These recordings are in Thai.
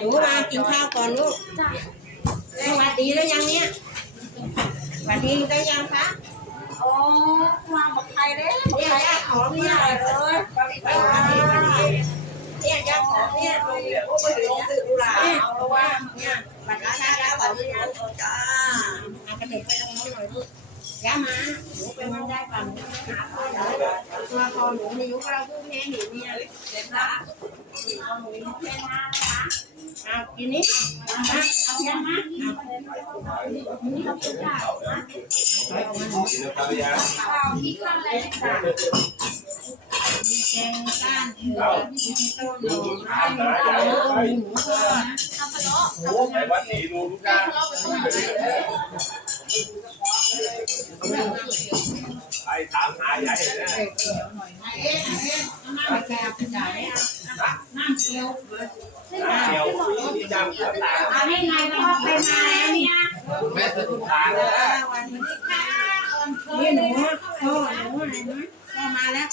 หนูมากินข้าวก่อนลูกสวัสดีแล้วยังเนี่ยสวัสดีได้ยังคะโอ้มาบอกใครเด้เนี่ยยาของเนี่ยเลยเนี่ยยาของเนี่ยเนี่ยเพราะว่าเนี่ยบัตรราชาแล้วบัตรนี้นะจ้าเอากระเด็กไปตรงนู้นหน่อยลูกย่ามาหนูไปมันได้ป่ะหนูหาพ่อเลยตัวพอหนูในยุคเราพูดแค่หนีเนี่ยเด็กละเอาหนูแค่หน้านะคะ เอากินนี้มาเอาแค่มาเอาข้าวที่ข้างเลยจ้ะมีแกงก้านเผือกมีต้นหอมไม้มีหมูทอดข้าวพะโล้โอ้ไปวัดศรีดูทุกการไปต้มเลยไปตามหาใหญ่เอ๊ะเอ๊ะน้ำแกงกระจายน้ำเกลียว เดี๋ยวที่จำเกิดตาอันนี้ไงพ่อไปมาแล้วเนี่ยแม่สะดุดทางเลยนะวันนี้ค่ะนี่หนูพ่อหนูอะไรนะพ่อมาแล้ว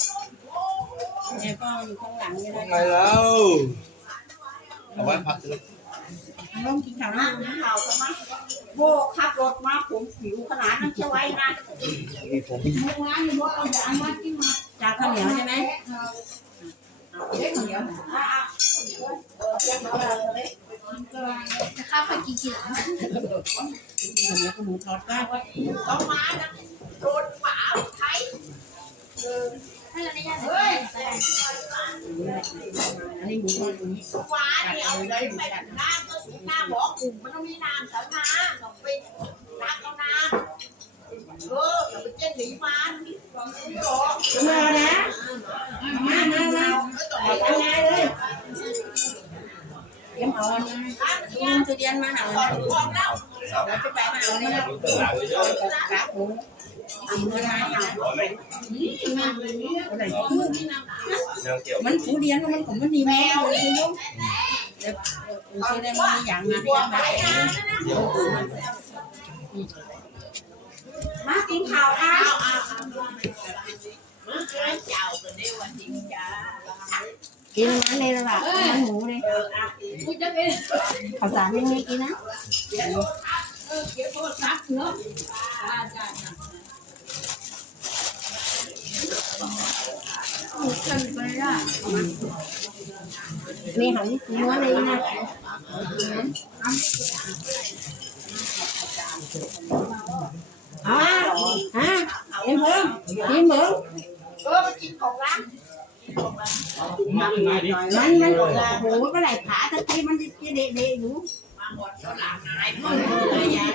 เนี่ยพ่ออยู่ข้างหลังนี่ไงนะแล้วเอาไว้พักเลยร่มกินข้าวนะข่าวกันมั้ยโบขับรถมาผมผิวขนาดนั้นจะไว้นะมีผมมึงร้านอยู่บ่เอาจานมาที่มาจากข้าวเหนียวใช่ไหมเล็กเดียวอะ จะข้าวผัดกี่กิโลข้าวเหนียวกับหมูทอดก็ต้องมานะโดนฝาไทยให้เราได้ยังเฮ้ยอันนี้หมูทอดตรงนี้หวานเนี่ยเอาเลยไปน้ำก็สูงน้ำบอกกลุ่มมันต้องมีน้ำสักน้ำต้องไปน้ำเอาน้ำเอออย่าไปเจ๊หนีมันหรอมาแล้วมามามาเอาทำงานเลย เตรียมเอาอันนี้ลุงจะเรียนมาหาเรานก่อนแล้วเราจะไปมาเอาเนี่ยดูตลยเยอะกระหมูทำเมื่อไรนะขอไหมอะไรคือเรื่องเกี่ยวมันผู้เรียนมันผมมันดีแมวเลยลุงเดี๋ยวจะได้มีอย่างมาตัวเรียนไปมานะมากินข้าวอะเอาเอาเจ้าก็ได้วันจริงจ้า กินมันเลยละล่ะมันหมูเลย เอออ่ะ พูดจะเป็น ข้าวสารยังไม่กินนะ เดี๋ยวเออเก็บโทรศัพท์เนาะอ่าจ้าจ้า กันไปได้ นี่หันเนื้อเลยนะอ๋อฮะเอ็มเพิ่มกินเหมือง เออไปกินของร้าน มันมันโอ้โหก็ไหลขาตะกี้มันจะเดะเดะอยู่มาหมดก็หลากหายเพิ่มเลยยาย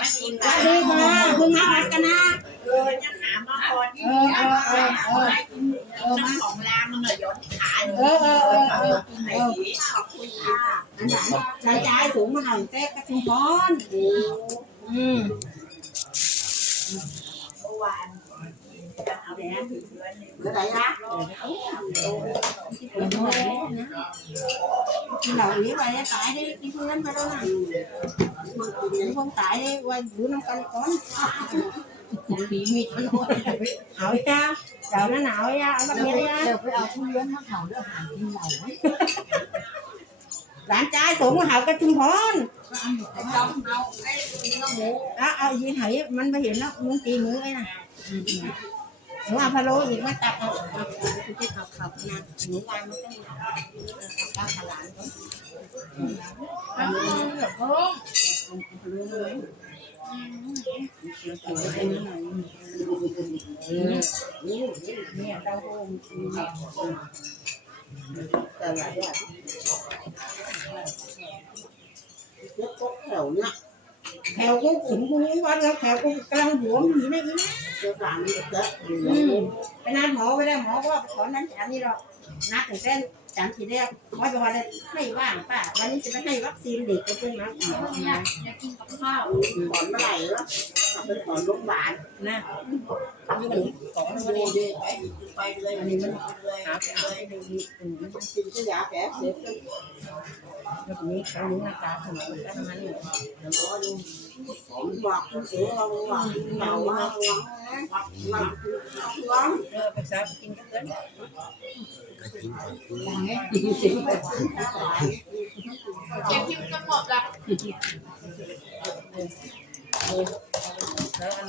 มากินสวัสดีค่ะคุณมาวัดกันนะเออจะหามาพอที่นี่เอาได้กินน้ำของร้านมันเลยย้อนขาเออเออเออเออขอบคุณค่ะอันนั้นรายจ่ายสูงมาหน่อยแจ๊กกระชุมพรอืมเมื่อวาน đầu nghĩ vậy tại đi cái phương lắm đó đó không tại đi quay bữa năm canh có bị mịt rồi hỏi cha đầu nó nội á ở bên kia á đám trái xuống học cái trung hôn đó ai dưới thấy mình bây giờ nó muốn tiền nữa cái này ว่าอยู่น้ำกันก่อนผีมีดมันเอายาเดี๋ยวนั้นหนาวย่าเอาแบบนี้ยาเดี๋ยวไปเอาทุเรียนมาเผาด้วยอาหารกินเหล่าหลานจ่ายสูงมาหากระชุมพรจำเอาไอ้เอหมูอะเอายืนเหยมันไปเอเอาพะโล้อีกมาตักเอาเอาที่เขาขับนะหนูวางมันต้องข้าวขลานก็แบบโอ้เนี่ยเต้าหู้แต่หลายอย่างเยอะก็แถวเนี่ยแถวก็ขุนกูวันแล้วแถวกูกำลังหัวมันอยู่นี่ เจ้าสามนี่เจ้าไปนัดหมอไปแล้วหมอก็ว่าขอนั้นจานนี้หรอกนัดถึงเส้นจานทีแรกหมอจะว่าเลยไม่ว่างป้าวันนี้จะไปให้วัคซีนเด็กก็เพิ่งมาหมออยากอยากกินกับข้าวถอนเมื่อไหร่วะเป็นถอนโรงพยาบาลนะนี่มันของมันดูดีดิไปไปเลยอันนี้มันเลยหาไปเอาไปดูดีอืมมันกินก็ยาแผลเสร็จ แล้วนี้ครั้งนี้หน้าตาขนมกันมันอยู่แล้วก็ดูผมบอกคุณเอ๋เราบอกเราว่าหวังหวังหวังเออไปซับกินกันเลยกินจริงไปเจ็บที่กำหนดละแล้วอัน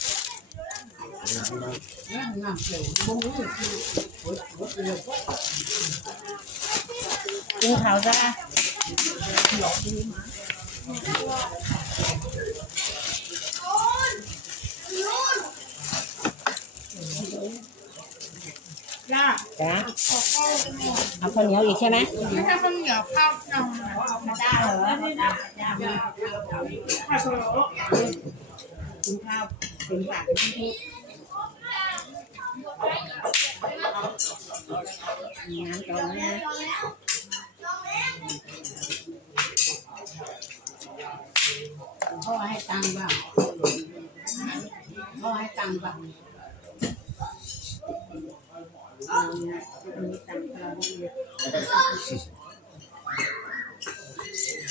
Đưa thảo ra Dạ. Ăn con nhiều gì xem á? Con nhiều không? Không. นวลนะยันกล่องนะน้าบอกนะเนี่ยน้ำเขียวบ่รู้คือกินข้าวจ้าล่าจ้าเอาข้าวเหนียวอีกใช่ไหมไม่ใช่ข้าวเหนียวข้าวหนังจ้าเอข้าวโพดกินข้าวเป็นปากเป็นที่มีน้ำจองนะเขาให้ตังค์บ้างเขาให้ตังค์บ้างมีตังค์เราไม่มี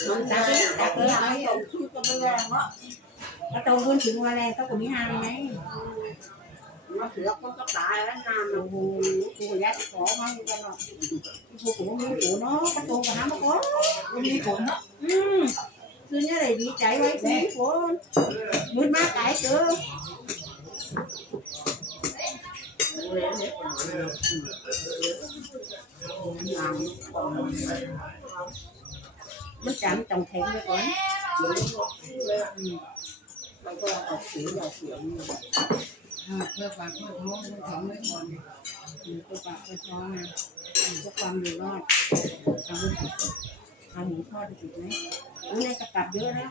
น้องตาเอ้ยตาเอ้ยเอาส่งชื่อกับแรงเนาะกระโตขึ้นถึงวันแรงก็กูมีหางไงมา เสือก็ก็ตายแล้วนานโอ้โหกูอยากขอมาอยู่กันหรอกกูกูมีหูเนาะกระโตกับน้ำมาก่อนมีผลเนาะอืมคือเนี่ยเลยดีใจไว้สิฝนมืดมากไกลเกิน มันจำต้องแข็งไว้ก่อนอืมมันก็ออกสีออกเสียง เพื่อฝากเพื่อท้องเพื่อของไว้ก่อนอืมก็ปากก็ท้องนะอืมเพื่อความอยู่รอดเอาไปเอาหมูทอดไปติดไหมอุ้ยในกระตับเยอะนะ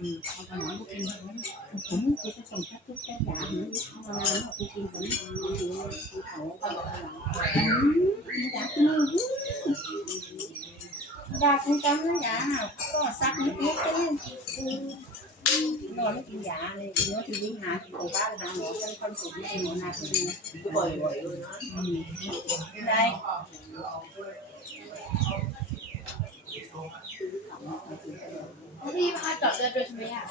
อืมเอาขนมมากินเท่านั้นผมจะส่งทักทุกแก่ด่าหนูเอามาแล้วกูกินผมดูดูดูเขาก็อืมด่าคุณด่าคุณจำนะอย่าก็ซักนิดนิดเองอืม นอนกินยาเลยกินว่าทีนี้หาโอ้บ้านหาหมอเป็นคนสุดไม่หมอนาคือดูบ่อยๆเลยนะอืมได้พี่มาจอดเรือด้วยใช่ไหมอะ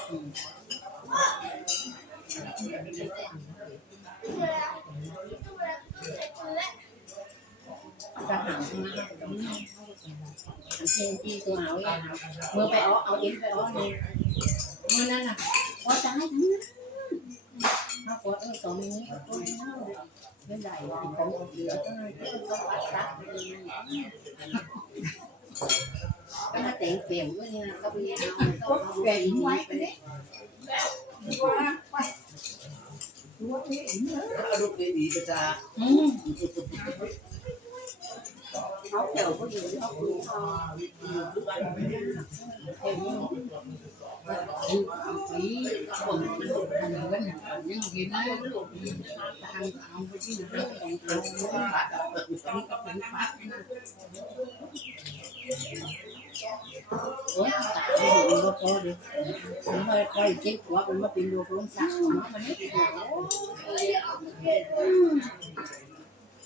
สหายมาอันเพลงที่ตัวเอาเมื่อไปเอ้อเอาเอ็นไปเอ้อนี่ เมื่อนั้นอะพอจะให้ทั้งนั้นมาปวดเออตอนนี้ตัวนี้ไม่ได้ของเดียวก็เลยต้องปัดรักไปเลยก็มาแต่งเปลี่ยนด้วยนะก็ไปเอาก็แบ่งไว้ไปเลยเอากดีๆไปจ้าอืมเขาเกี่ยวก็อยู่เขาคุยเขาอยู่ทุกวันเห็นปีกันอย่างยังกินนะทางเอาไปที่ไหนต้องเอานี่เป็นพักนะโอ้ยตายไม่ดูโลโก้ดิผมไม่ค่อยเช็คหัวเป็นมาเป็นโลโก้สักเนาะมันนี่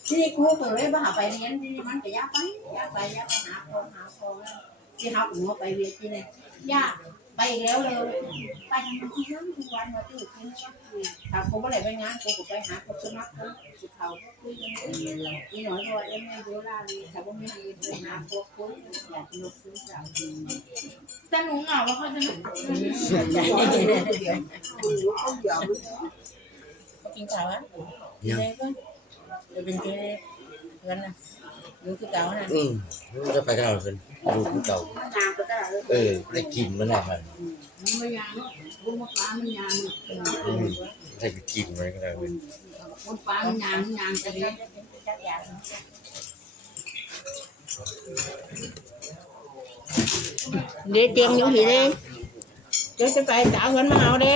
ที่ครูเปิดไว้บ้าไปเรียนที่มันก็ยากไปยากไปยากไปหาคนหาคนที่เขาหัวไปเรียนที่ไหนยาก ไปแล้วเลย ไปทำที่นั่นทุกวันมาตื่นที่นั่นถ้าผมไม่ได้ไปงานผมก็ไปหาคนสมัครคนสุดเขาก็คุยกันอีหน่อยก็เอ็มไม่ดูแลเลยแต่ว่าไม่ดีไปหาพวกคนอยากลดซื้อจากแต่หนูเหงาว่าเขาจะหนูกินข้าวอะกินเลยก็จะเป็นเจ๊เพื่อนนะ ดูคือเก่านะอืมมันจะไปกันเอาเป็นดูภูเก่างามก็ตลอดเลยเออได้กินมันแหละมันมันไม่ยางคนมาปลามันยางอืมได้ไปกินมันก็ได้เว้ยคนปลามันยางยางจะดีเดี๋ยวเตรียมอยู่ที่นี่เดี๋ยวจะไปสาวเงินมาเอาเด้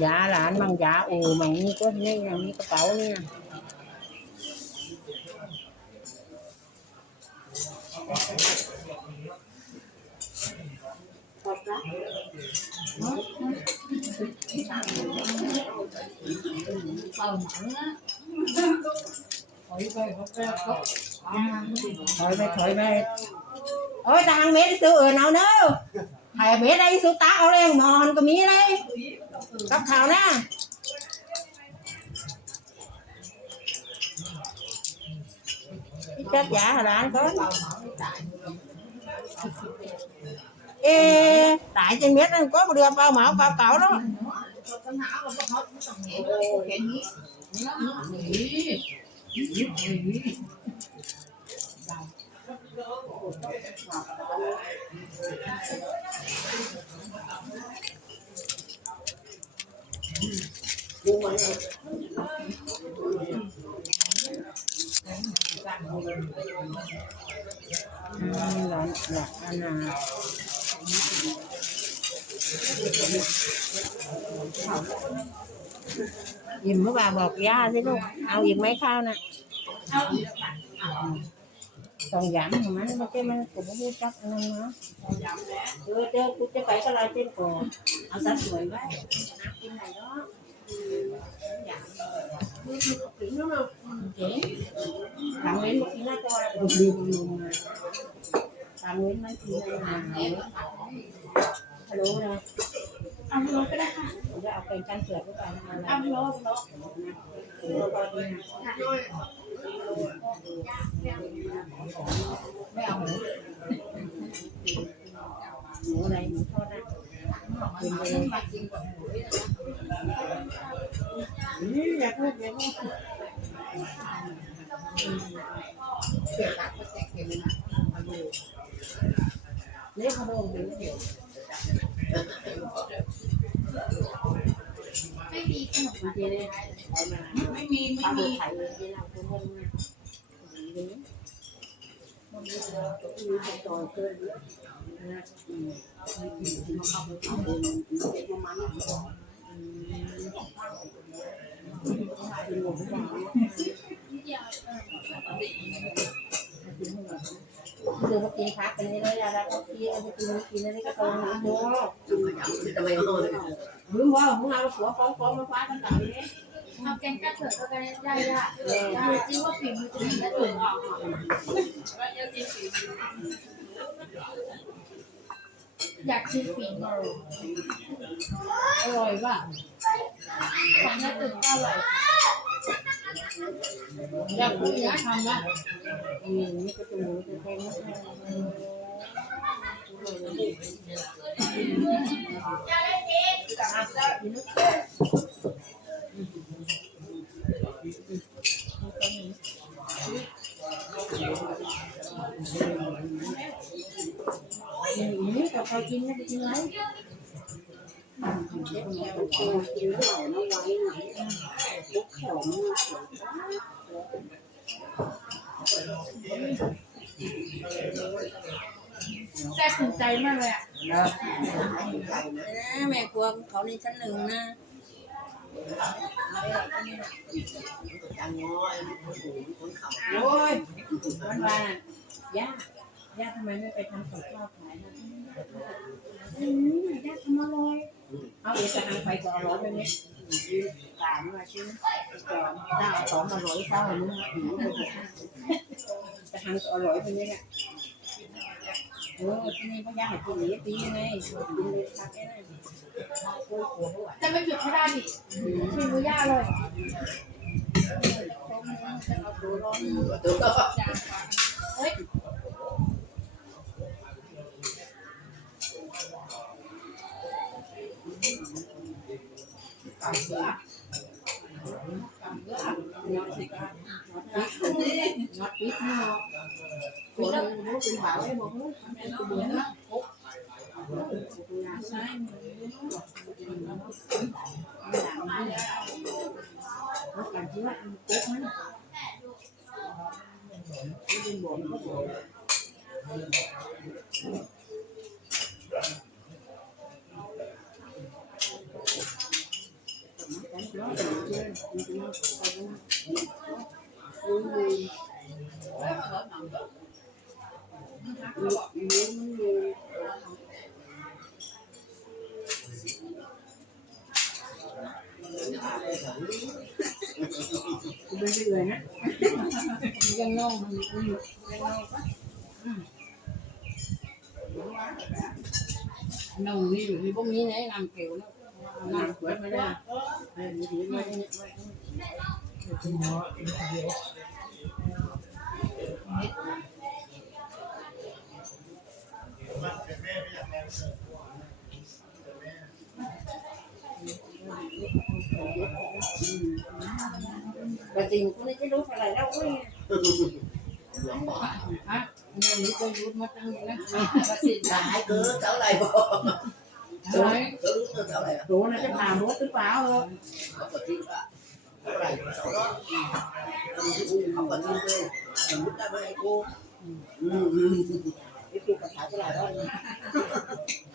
dạ là anh bằng dạ ù mà như có như là như có cậu nha. Thôi mẹ thôi mẹ ôi ta ăn mẹ đi sư ừ nào nữa. ระเป๋าเนี่ย เป่าหนังนะถอยไปเขาแก้เขา ถอยไปถอยไปโอ้ยทางเม็ดซื้อเออเอาเนอะไข่เม็ดไอ้ซื้อตาเอาเลยหมอนก็มีเลยกับข่าว หลังหลักอนายิ้มเมื่อวานบอกย่าสิลูก เอาอีกไหมข้าวนะเอ còn giảm mà má nó cái má cũng muốn chắc anh em nó chưa chưa cũng chứ phải có lại trên cổ. Ăn sẵn rồi quá. Ăn này đó Tạm Nguyễn một khi nó cho là được điều mà mùng mà Tạm Nguyễn mấy khi này là Hello เอาโลก็ได้ค่ะผมจะเอาเป็นการเสือกเข้าไปมาแล้เอาวโลโลไม่เอาหมูหมูอะไรหมูทอดนะกินไปเลยอืมอยากพูดอยากพูดเลี้ยงขนมเป็นเดียว ไม่มีขนม บางทีเนี่ยเอามา ไม่มีไม่ ปลาหมึ มี กไข่เลยที่เราคุณพ่อเนี่ยมันมีมีใครต่อเกินเยอะเข้าไปทำเองเป็นประมาณนั้นอืมกินหมดทุกอย่างเดี๋ยวมากินพักกันเลยยาดาเขากินไปกินกินอะไรก็ตรงนี้โม่ทำไมโง่เลยหรือว่าของเราหัวฟ้องฟ้องมาฟ้ากันต่างนี้ ทำแกงกระเถิดก็ได้ได้ละดูซิว่าฝีมือจะมีกระเถิดออกอยากชิมฝีมืออร่อยป่ะของกระเถิดก็อร่อยอยากคุยอยากทำนะอืมนี่ก็จะหมูจะแพงมากอืม กับใครกินไม่ได้กินไรเจ็บแขวโตกินเหล่าน้ำไว้หน่อยลุกแขวมือเสียแซ่บถึงใจมากเลยอะแม่กลัวเขาในชั้นหนึ่งนะโอ้ยวันวานย่าย่าทำไมไม่ไปทำกับข้าวขายนะ อืมย่าทำอร่อยเอาเอกสารไปก่อนร้อยไปเนี่ยสามมาชิ้นก่อนถ้าเอาสองมาร้อยเท่าหนึ่งจะทำอร่อยไปเนี่ยโอ้ที่นี่พ่อย่าให้กินนี้ปีไงกินเลยครับแค่นั้นจะไม่หยุดไม่ได้ดิฝีมือย่าอร่อย ngọt ít ngọt Ủa đâu, น้องนี่อยู่ที่พวกนี้นะนำเกลียวแล้วนำเกลียวไม่ได้ไม่ดีไม่ดี แต่จริงกูไม่รู้อะไรแล้วเว้ย ฮะยังนี้ก็ยุดมาตั้งนะ đã hai cứ trở lại bộ สวย cứ trở lại โดนจะผ่านรถหรือเปล่า không có tin ạ trở lại sau đó không có tin đâu mình muốn ra với hai cô cái kia còn phải cái này đó เมนูเลยทำให้ก็เมนูเลยกันเดี๋ยวเอาเนาะเออได้เอาดีเก่านะ ถาม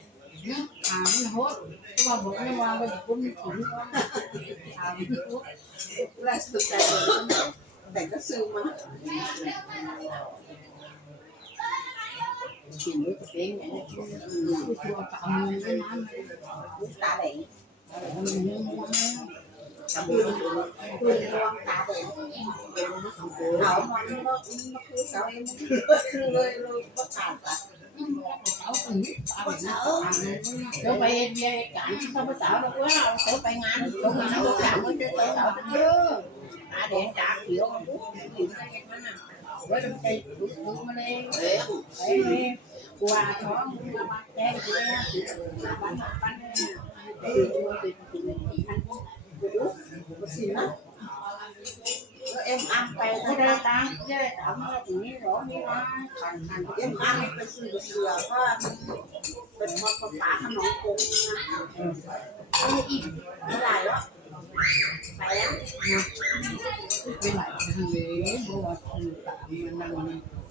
ถามโฮสก็ว่าบอกไม่ว่าว่าคุณถึงถามโฮส là con trai cũng để có xương mà กินด้วยตัวเองเนี่ยคือตัวเก่ามันไม่น้ำเลย ta đẩy มันยังมัน Cảm ơn Tôi loan ta đẩy Thảo mà nó nó cứ sao em lôi lôi bất thảo cả เขาถึงเอาเดี๋ยวไปเรียนการที่เขาภาษาเราก็เอาเดี๋ยวไปงานตรงงานเราอยากมาเจอสาวเยอะอาเด็กจ่าเขียวปุ๊บอยู่ในนั้นน่ะ tôi phải về cản không có sợ đâu phải ngăn tôi mà nó cảm ơn tôi sợ chứ à để trả kiểu không biết kiểu ra cái mà nào với đồng tiền cũng cũng đi đấy qua có mà bắt cái kia bắn bắn thì tôi thì thì anh cũng đúng có xin lắm Nó em ăn ไปไปก็ nó ได้ ra ตังค์ได้ถามว่าถึงนี้หรอนี่นะขันขัน Em ăn cái sư cái sư có Bên con con phá nó nóng cùng Nó im Nó lại đó Phải lắm ไปไหนทางนี้บัวคือตามมันนั่งยาดาวเจ้าฟ้าไปนี้ต้องฟ้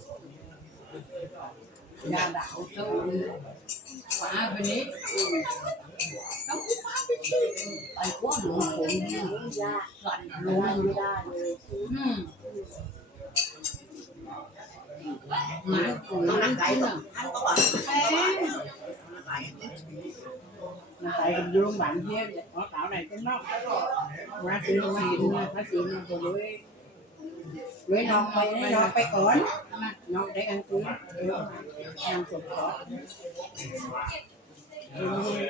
าไปที่ไปกว่าหลวงผมเนี่ย Ra สั่นล Nó ง ra nó ra rồi อืมมาก่ cái เน nhà đạo châu quá bên ấy nó cũng quá bên ấy phải quá lộn xộn nha loạn lộn mà nó nắng cái nè là tại mình luôn bạn thêm nó tạo này cho nó quá xịn quá xịn quá xịn rồi กินมาซื้อมาตัวด้วยน้องไปน้องไปก่อนน้องได้กันคุยทำสดขอ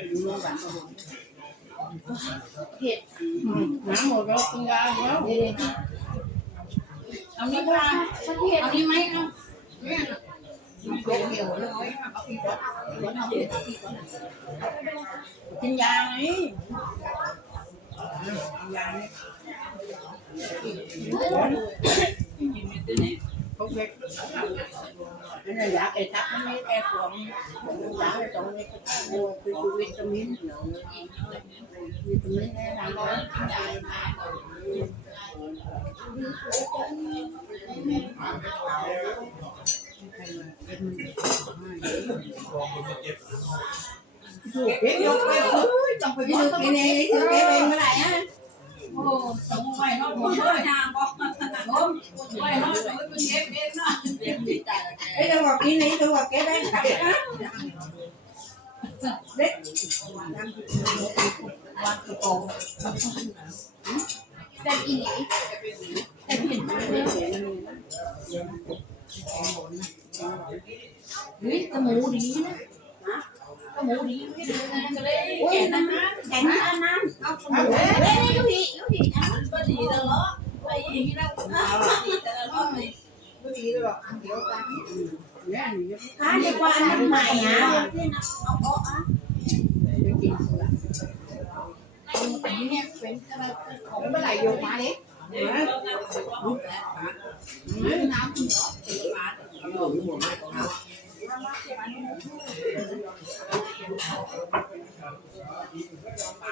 ยูงบ้านเผ็ดน้ำหมดแล้วกินยาแล้วเอานี้ว่าเอานี้ไหมเอาเนี่ยเกี่ยวเกี่ยวเลยเอาอีกก่อนเอาอีกก่อนกินยาไงกินยาไงยาแก้ทับมั không biết cái này giá cái thắt nó mấy cái xuống giá cái trong này mua cái vitamin nữa vitamin này là nó Thank you cái vô cái thứ trong phải biết cái này cái bên cái này á Ồ, sống ngoài nó có nhà có không? Ngoài nó có cái bên nó. Cái đâu có cái này, đâu có cái bên này. Đấy. Tên in lại. Tên in. Đấy, tao mù đi nữa. Khá đi qua ăn mày á. Với lại dùng mà đi. Hả? Hả? Hả? Hả? Hả? Hả? มื่อไหร่โยมมา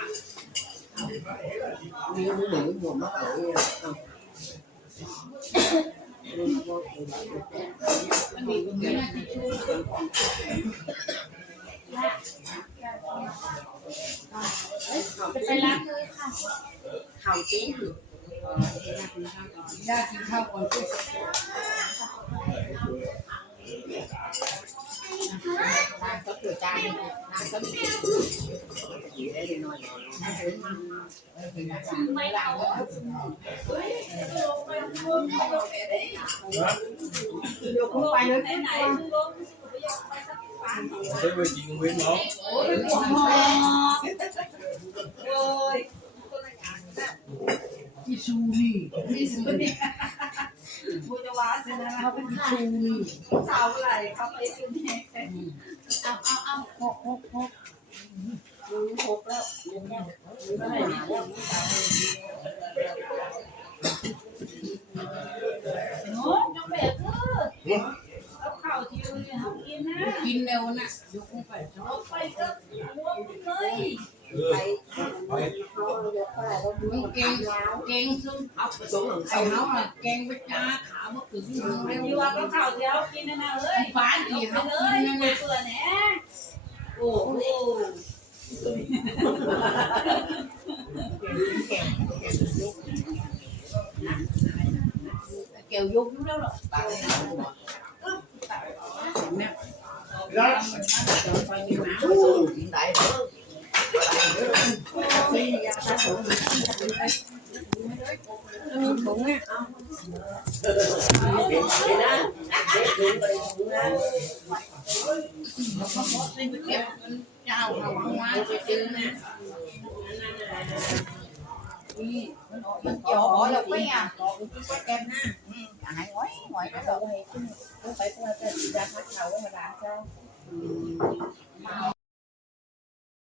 เด็กน้ำคุณเหรอมีหมูหมูหมูมะเขือมันมีคนเดียวที่ช่วยจะไปล้างเลยค่ะเขาติ้งญาติกินข้าวก่อนสินางก็เกิดจานนางก็มีได้เลยหน่ Thế với chị Nguyên không? Ôi, đi xu đi, đi xu đi. ยวคุณไปเลยไหนใช้ไปยิงเว้นเนาะโอ้ยโอ้ยที่ชูนี่ที่ชูนี่กูจะเขาเป็นชูนี่สาวอะไรเขาไปซื้อแม่เอาเอาเอาหกหกหกหกแล้วมึงเนี่ยมึงอะไรเนี่ยโน้ตน้องแบบเออเอาข้าวที่เนี่ยเขากินนะกินเร็วนะ ốc xuống lần sau nấu là kem với cá thả bất cứ gì. Luôn đi qua có khảo gì kia nè ơi. Bán gì ốc kia nè nè vừa nè. Ồ ồ. Vô cũng đó rồi. Đó. Hiện tại nữa hiện tại nữa bụng á mình chỗ bỏ là quay à quay kem ha tại ngoài ngoài cái đồ này cũng phải ra thắt đầu mà làm sao